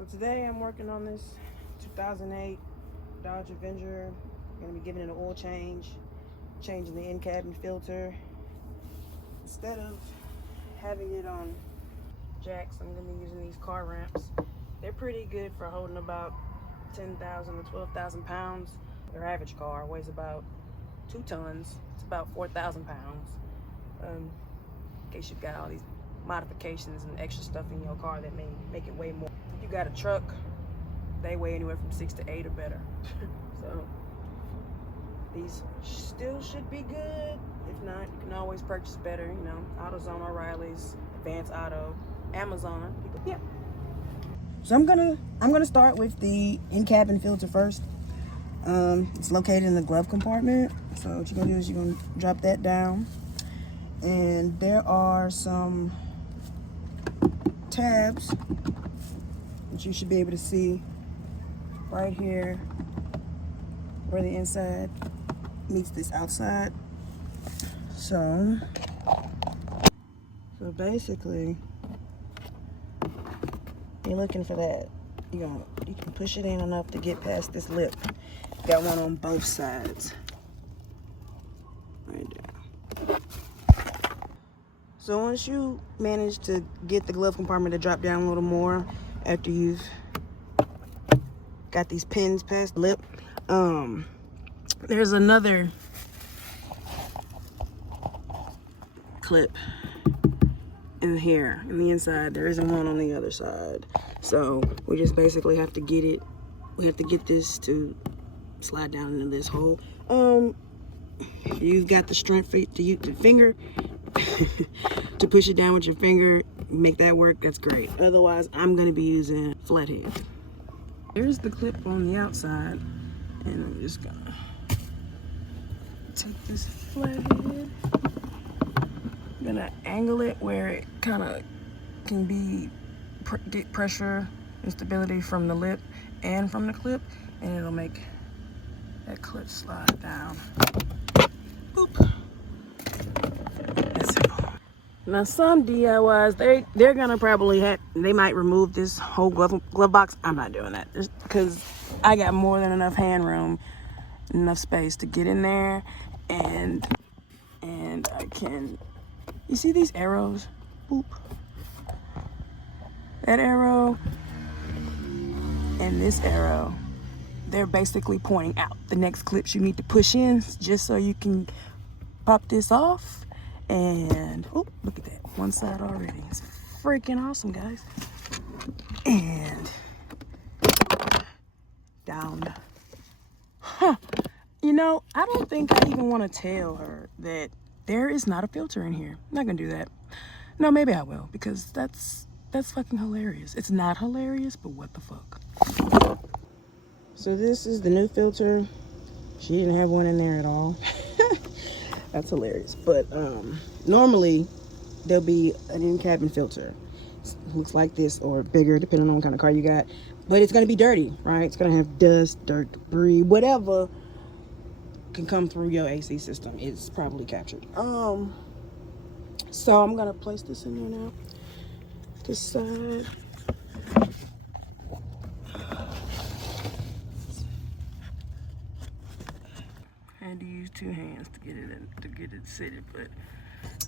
So today I'm working on this 2008 Dodge Avenger. I'm going to be giving it an oil change, changing the in-cabin filter. Instead of having it on jacks, I'm going to be using these car ramps. They're pretty good for holding about 10,000 to 12,000 pounds. Their average car weighs about 2 tons. It's about 4,000 pounds. In case you've got all these modifications and extra stuff in your car that may make it weigh more. If you got a truck, they weigh anywhere from 6 to 8 or better. So these still should be good. If not, you can always purchase better. You know, AutoZone, O'Reilly's, Advance Auto, Amazon. Yeah. So I'm gonna start with the in-cabin filter first. It's located in the glove compartment. So what you're gonna do is you're gonna drop that down, and there are some tabs that you should be able to see right here where the inside meets this outside. So basically you're looking for that. You can push it in enough to get past this lip. Got one on both sides. Right there. So once you manage to get the glove compartment to drop down a little more after you've got these pins past the lip, there's another clip in here in the inside. There isn't one on the other side. So we just basically have to get it. We have to get this to slide down into this hole. If you've got the strength to use the finger to push it down with your finger, make that work, that's great. Otherwise, I'm gonna be using flathead. There's the clip on the outside, and I'm just gonna take this flathead. I'm gonna angle it where it kind of can be get pressure and stability from the lip and from the clip, and it'll make that clip slide down. Boop. That's simple. Now some DIYs, they're gonna probably they might remove this whole glove box. I'm not doing that just because I got more than enough hand room, enough space to get in there, and I can. You see these arrows? Boop. That arrow and this arrow, they're basically pointing out the next clips you need to push in just so you can pop this off. And oh, look at that, one side already. It's freaking awesome, guys. And down. Huh. You know, I don't think I even want to tell her that there is not a filter in here. I'm not gonna do that. No, maybe I will, because that's fucking hilarious. It's not hilarious, but what the fuck. So this is the new filter. She didn't have one in there at all. That's hilarious. But normally there'll be an in-cabin filter. It looks like this or bigger, depending on what kind of car you got. But it's gonna be dirty, right? It's gonna have dust, dirt, debris, whatever can come through your AC system. It's probably captured. So I'm gonna place this in there now. This side. I had to use 2 hands to get it seated, but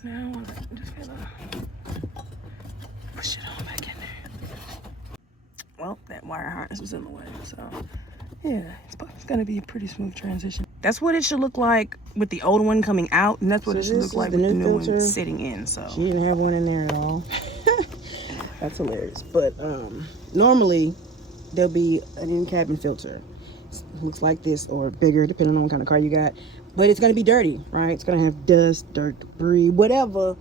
now I'm just gonna push it all back in there. Well, that wire harness was in the way, so yeah, it's gonna be a pretty smooth transition. That's what it should look like with the old one coming out, and that's what it should look like with the new one sitting in. So she didn't have one in there at all. That's hilarious. But normally there'll be an in-cabin filter. It looks like this or bigger, depending on what kind of car you got. But it's gonna be dirty, right? It's gonna have dust, dirt, debris, whatever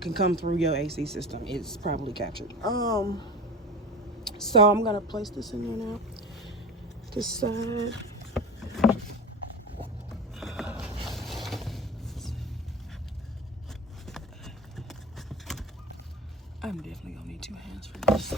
can come through your AC system. It's probably captured. So I'm gonna place this in there now. This side. I'm definitely gonna need 2 hands for this.